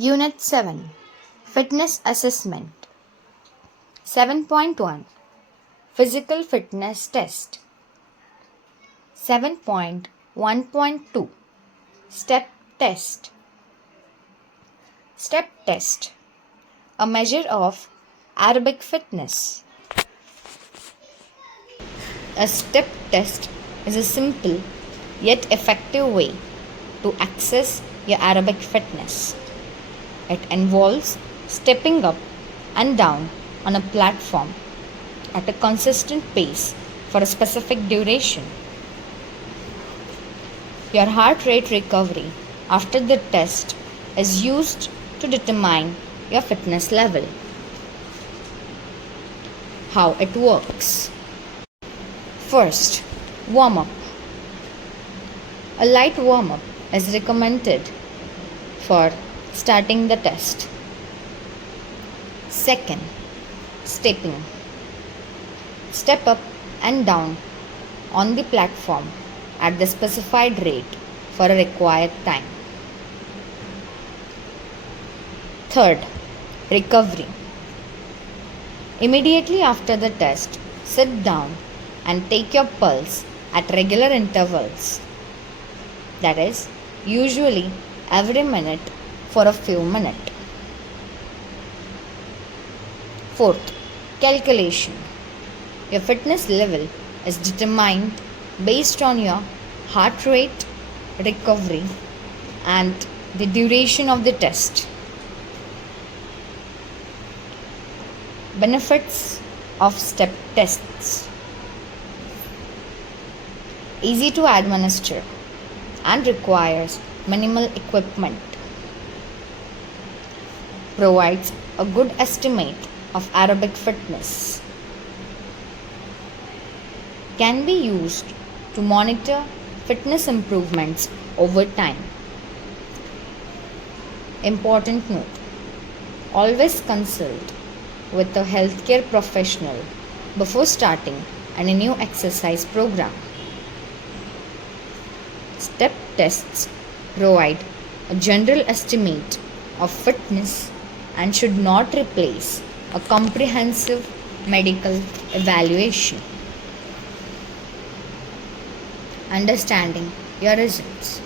Unit 7 Fitness Assessment 7.1 Physical Fitness Test 7.1.2 Step Test Step Test, a measure of aerobic fitness. A step test is a simple yet effective way to assess your aerobic fitness. It involves stepping up and down on a platform at a consistent pace for a specific duration. Your heart rate recovery after the test is used to determine your fitness level. How it works. First, warm up. A light warm up is recommended for starting the test. Second, stepping. Step up and down on the platform at the specified rate for a required time. Third, recovery. Immediately after the test, sit down and take your pulse at regular intervals. That is, usually every minute for a few minutes. Fourth, calculation. Your fitness level is determined based on your heart rate, recovery, and the duration of the test. Benefits of step tests. Easy to administer and requires minimal equipment. Provides a good estimate of aerobic fitness. Can be used to monitor fitness improvements over time. Important note: always consult with a healthcare professional before starting any new exercise program. Step tests provide a general estimate of fitness and should not replace a comprehensive medical evaluation. Understanding your results.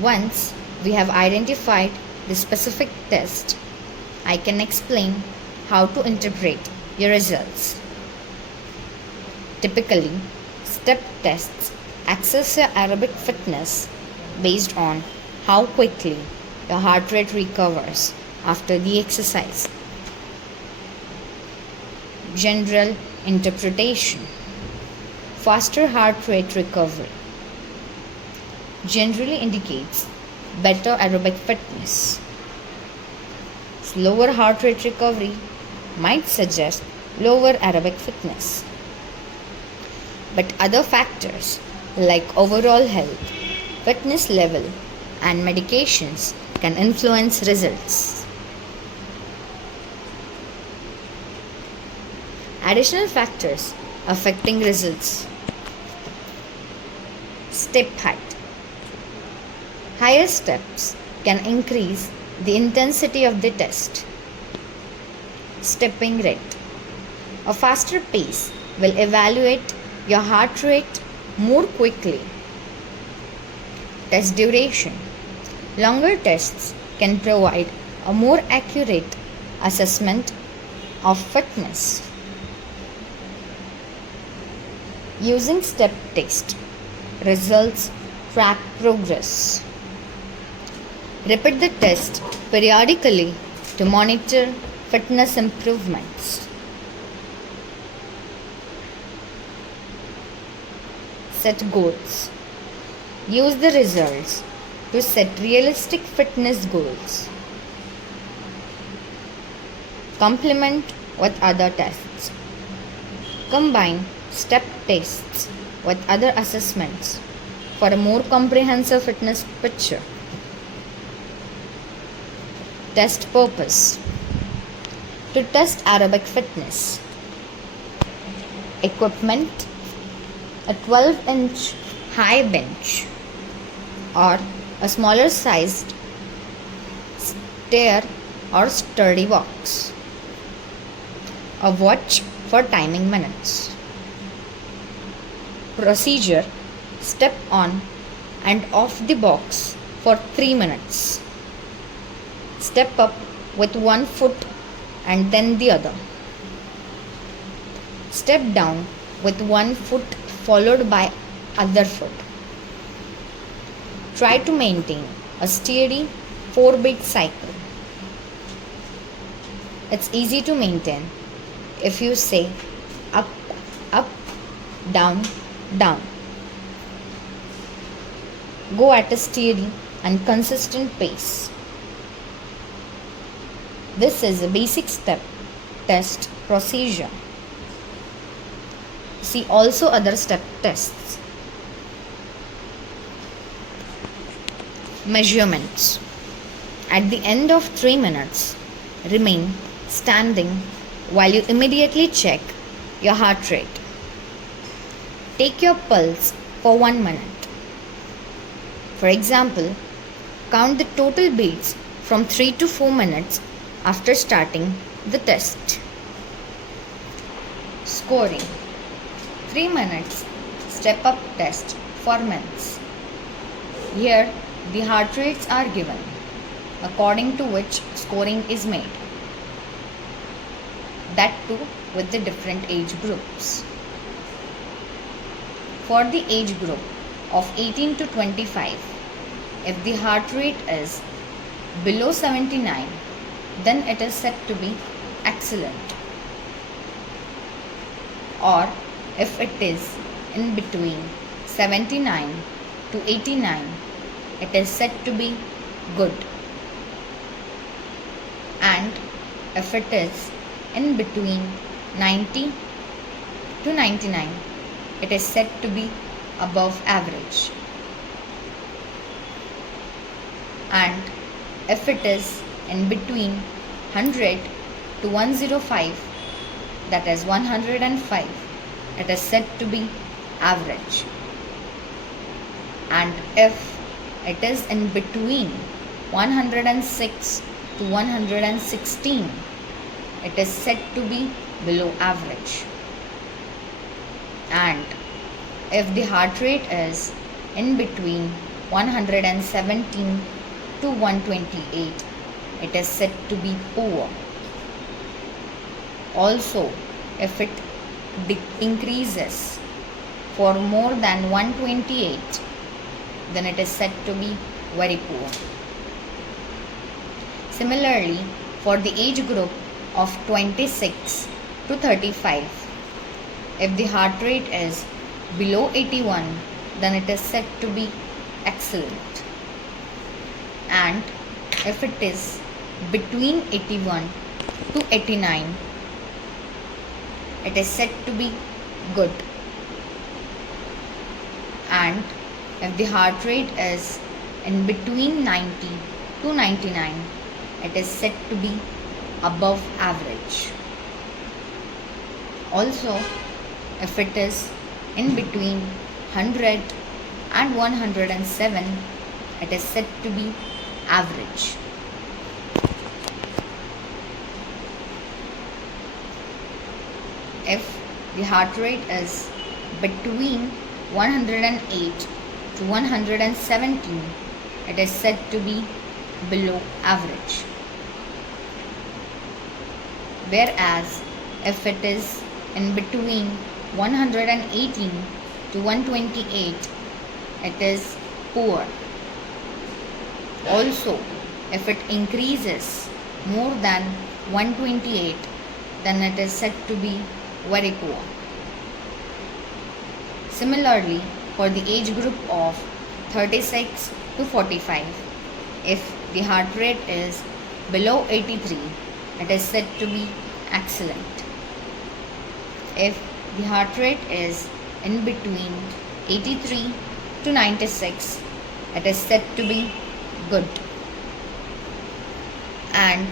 Once we have identified the specific test, I can explain how to interpret your results. Typically, step tests assess your aerobic fitness based on how quickly your heart rate recovers after the exercise. General interpretation. Faster heart rate recovery generally indicates better aerobic fitness. Slower heart rate recovery might suggest lower aerobic fitness. But other factors like overall health, fitness level, and medications can influence results. Additional factors affecting results. Step height. Higher steps can increase the intensity of the test. Stepping rate. A faster pace will evaluate your heart rate more quickly. Test duration. Longer tests can provide a more accurate assessment of fitness. Using step test, results track progress. Repeat the test periodically to monitor fitness improvements. Set goals. Use the results to set realistic fitness goals. Complement with other tests. Combine step tests with other assessments for a more comprehensive fitness picture. Test purpose. To test aerobic fitness. Equipment: a 12-inch high bench or a smaller sized stair or sturdy walks. A watch for timing minutes. Procedure: step on and off the box for 3 minutes. Step up with one foot and then the other. Step down with one foot followed by other foot. Try to maintain a steady 4-beat cycle. It's easy to maintain if you say up, up, down, down. Go at a steady and consistent pace. This is a basic step test procedure. See also other step tests. Measurements. At the end of 3 minutes, remain standing while you immediately check your heart rate. Take your pulse for 1 minute. For example, count the total beats from 3 to 4 minutes after starting the test. Scoring. 3 minutes step up test for minutes. Here the heart rates are given, according to which scoring is made. That too with the different age groups. For the age group of 18 to 25, if the heart rate is below 79, then it is said to be excellent. Or if it is in between 79 to 89, it is said to be good. And if it is in between 90 to 99, it is said to be above average. And if it is in between 100 to 105, that is 105, it is said to be average. And if it is in between 106 to 116, it is said to be below average. And if the heart rate is in between 117 to 128, it is said to be poor. Also, if it increases for more than 128, then it is said to be very poor. Similarly, for the age group of 26 to 35, if the heart rate is below 81, then it is said to be excellent. And if it is between 81 to 89, it is said to be good. And if the heart rate is in between 90 to 99, it is said to be above average. Also, if it is in between 100 and 107, it is said to be average. If the heart rate is between 108 to 117, it is said to be below average. Whereas if it is in between 118 to 128, it is poor. Also, if it increases more than 128, then it is said to be very poor. Similarly, for the age group of 36 to 45, if the heart rate is below 83, it is said to be excellent. If the heart rate is in between 83 to 96, it is said to be good. And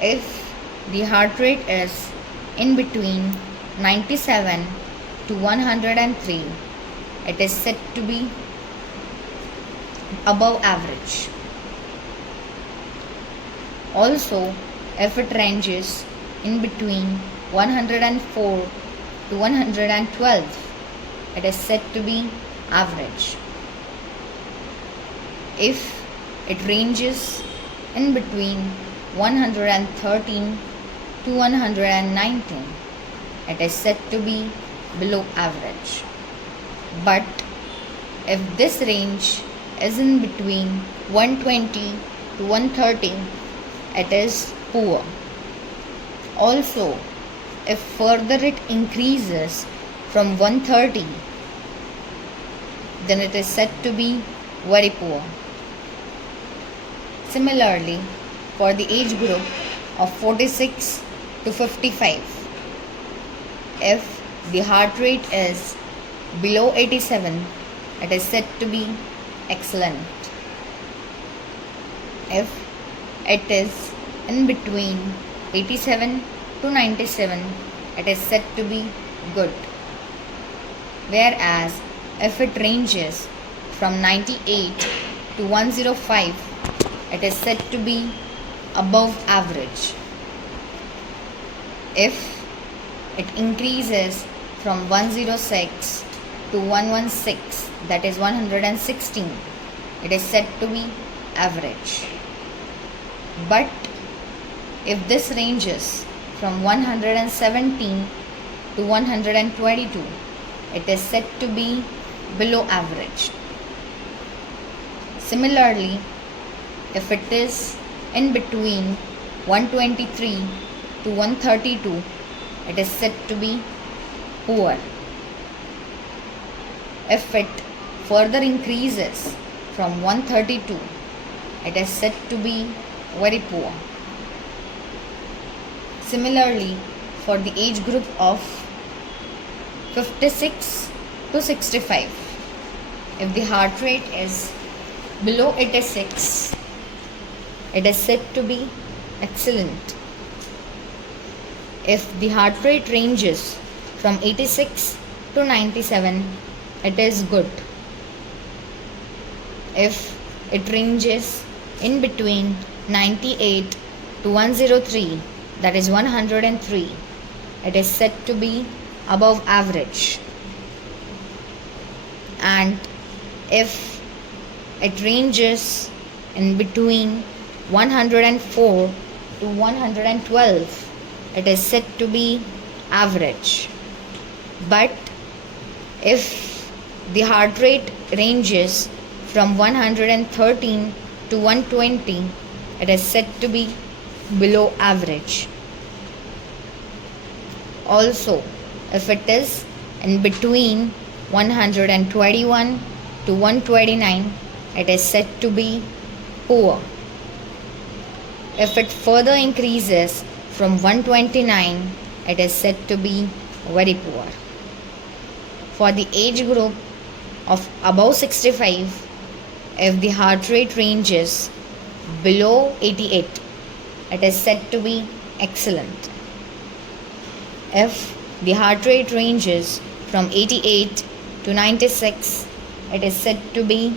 if the heart rate is in between 97 to 103, it is said to be above average. Also, if it ranges in between 104 to 112, it is said to be average. If it ranges in between 113 to 119, it is said to be below average. But if this range is in between 120 to 130, it is poor. Also, if further it increases from 130, then it is said to be very poor. Similarly, for the age group of 46 to 55, if the heart rate is below 87, it is said to be excellent. If it is in between 87 to 97, it is said to be good. Whereas if it ranges from 98 to 105, it is said to be above average. If it increases from 106 to 116, that is 116, it is said to be average. But if this ranges from 117 to 122, it is said to be below average. Similarly, if it is in between 123 to 132, it is said to be poor. If it further increases from 132, it is said to be very poor. Similarly, for the age group of 56 to 65, if the heart rate is below 86, it is said to be excellent. If the heart rate ranges from 86 to 97, it is good. If it ranges in between 98 to 103, that is 103, it is said to be above average. And if it ranges in between 104 to 112, it is said to be average. But if the heart rate ranges from 113 to 120, it is said to be below average. Also, if it is in between 121 to 129, it is said to be poor. If it further increases from 129, it is said to be very poor. For the age group of above 65, if the heart rate ranges below 88, it is said to be excellent. If the heart rate ranges from 88 to 96, it is said to be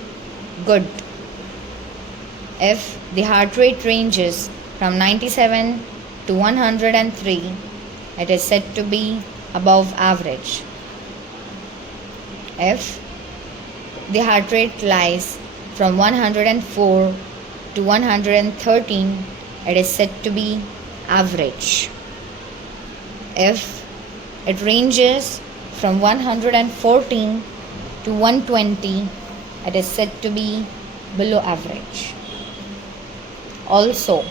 good. If the heart rate ranges from 97 to 103, it is said to be above average. If the heart rate lies from 104 to 113, it is said to be average. If it ranges from 114 to 120, it is said to be below average. Also,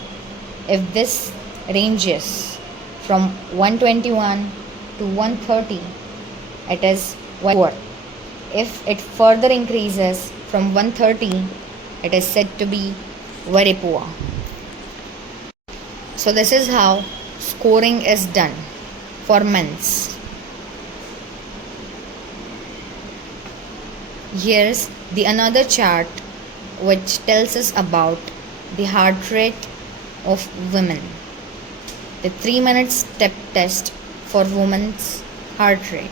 if this ranges from 121 to 130, it is poor. If it further increases from 130, it is said to be very poor. So this is how scoring is done for men's. Here's the another chart which tells us about the heart rate of women. The 3-minute step test for women's heart rate.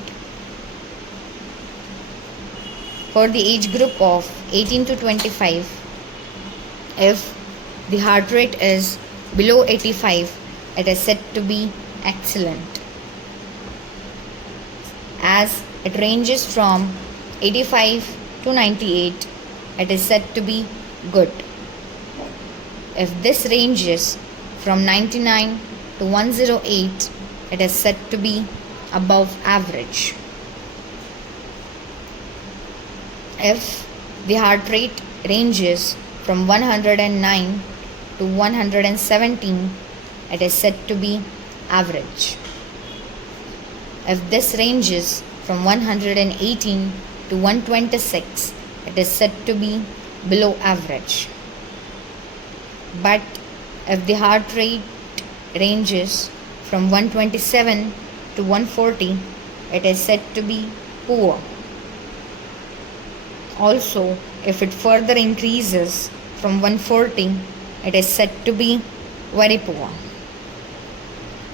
For the age group of 18 to 25, if the heart rate is Below 85, it is said to be excellent. As it ranges from 85 to 98, it is said to be good. If this ranges from 99 to 108, it is said to be above average. If the heart rate ranges from 109 to 117, it is said to be average. If this ranges from 118 to 126, it is said to be below average. But if the heart rate ranges from 127 to 140, it is said to be poor. Also, if it further increases from 140, it is said to be very poor.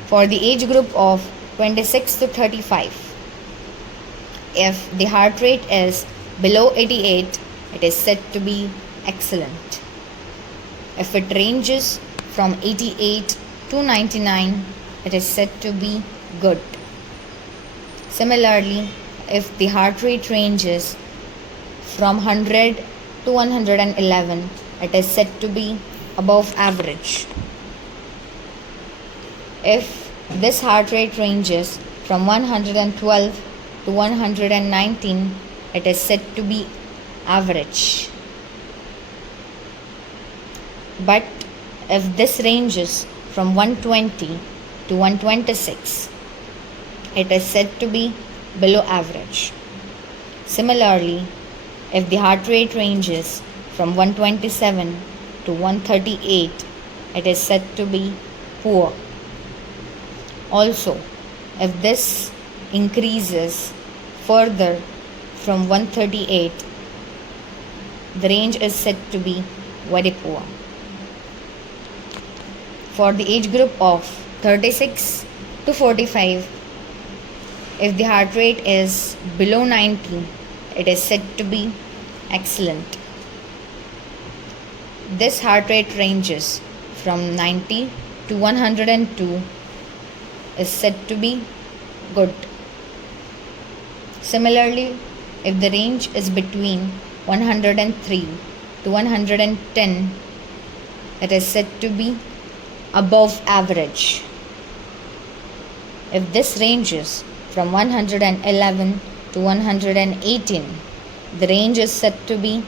For the age group of 26 to 35, if the heart rate is below 88, it is said to be excellent. If it ranges from 88 to 99, it is said to be good. Similarly, if the heart rate ranges from 100 to 111, it is said to be above average. If this heart rate ranges from 112 to 119, it is said to be average. But if this ranges from 120 to 126, it is said to be below average. Similarly, if the heart rate ranges from 127 to 138, it is said to be poor. Also, if this increases further from 138, the range is said to be very poor. For the age group of 36 to 45, if the heart rate is below 90, it is said to be excellent. This heart rate ranges from 90 to 102, is said to be good. Similarly, if the range is between 103 to 110, it is said to be above average. If this ranges from 111 to 118, the range is said to be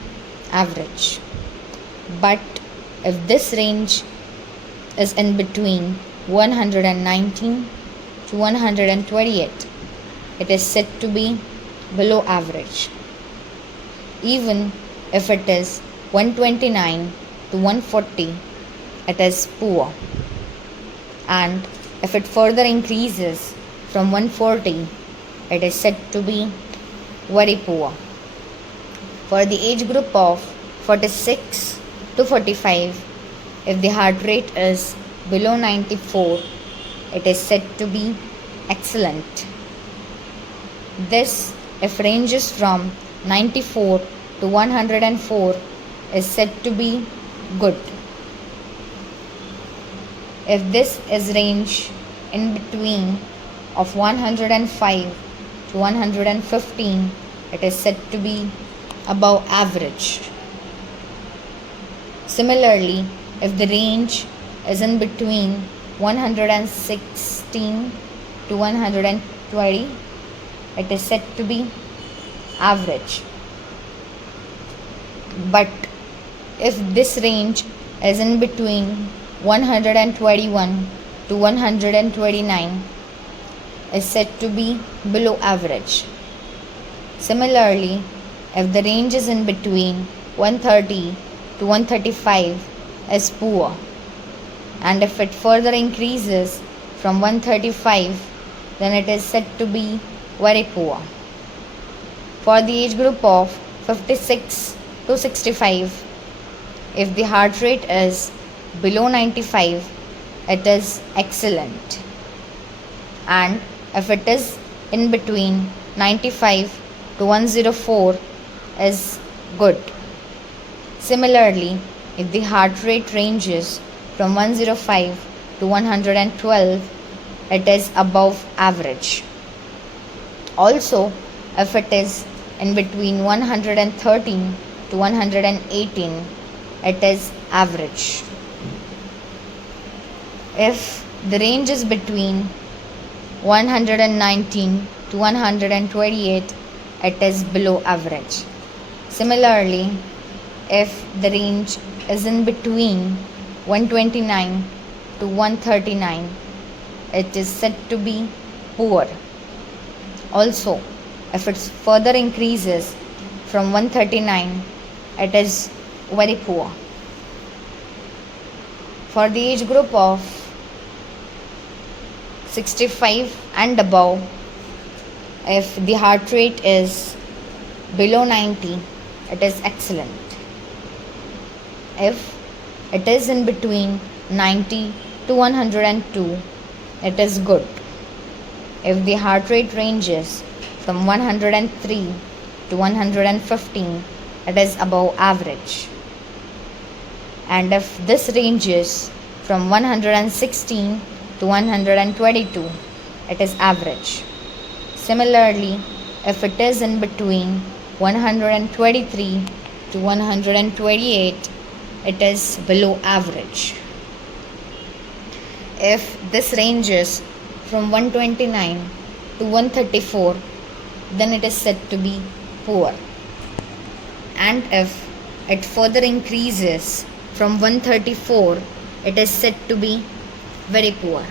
average. But if this range is in between 119 to 128, it is said to be below average. Even if it is 129 to 140, it is poor. And if it further increases from 140, it is said to be very poor. For the age group of 46 to 45, if the heart rate is below 94, it is said to be excellent. This, if ranges from 94 to 104, is said to be good. If this is range in between of 105 to 115, it is said to be above average. Similarly, if the range is in between 116 to 120, it is said to be average. But if this range is in between 121 to 129, is said to be below average. Similarly, if the range is in between 130 to 135, is poor. And if it further increases from 135, then it is said to be very poor. For the age group of 56 to 65, if the heart rate is below 95, it is excellent. And if it is in between 95 to 104, is good. Similarly, if the heart rate ranges from 105 to 112, it is above average. Also, if it is in between 113 to 118, it is average. If the range is between 119 to 128, it is below average. Similarly, if the range is in between 129 to 139, it is said to be poor. Also, if it further increases from 139, it is very poor. For the age group of 65 and above, if the heart rate is below 90, it is excellent. If it is in between 90 to 102, it is good. If the heart rate ranges from 103 to 115, it is above average. And if this ranges from 116 to 122, it is average. Similarly, if it is in between 123 to 128, it is below average. If this ranges from 129 to 134, then it is said to be poor. And if it further increases from 134, it is said to be very poor.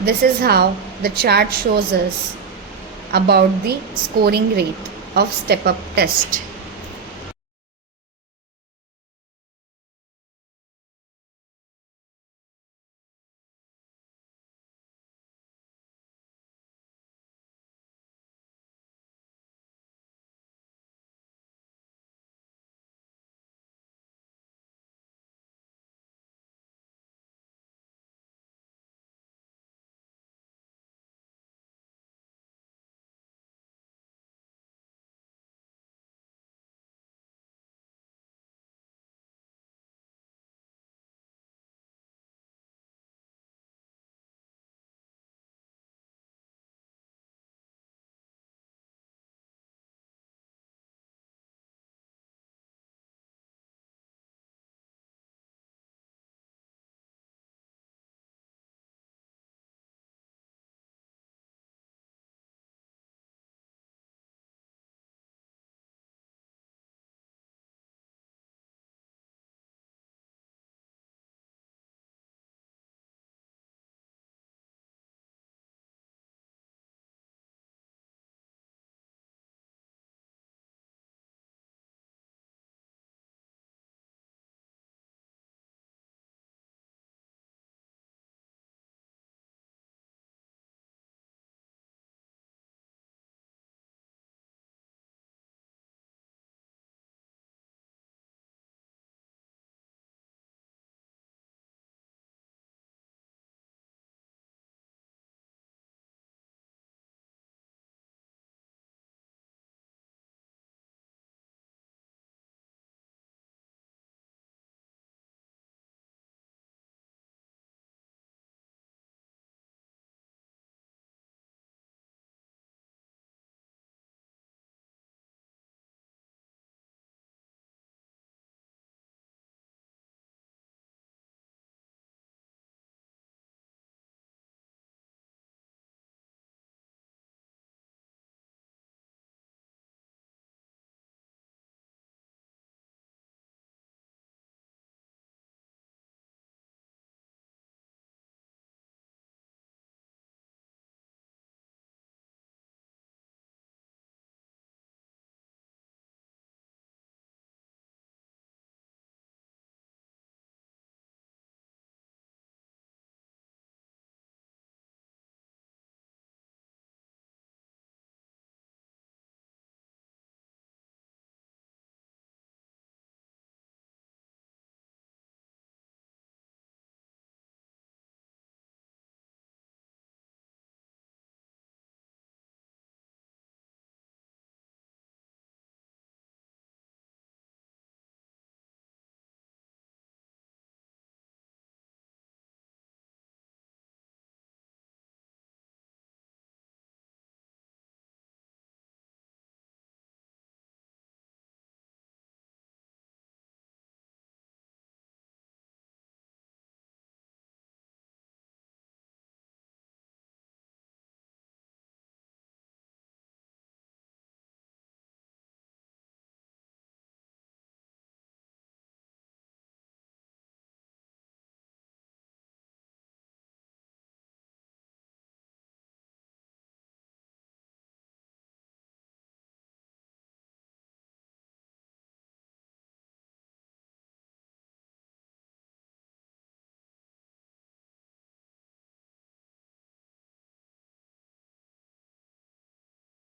This is how the chart shows us about the scoring rate of step-up test.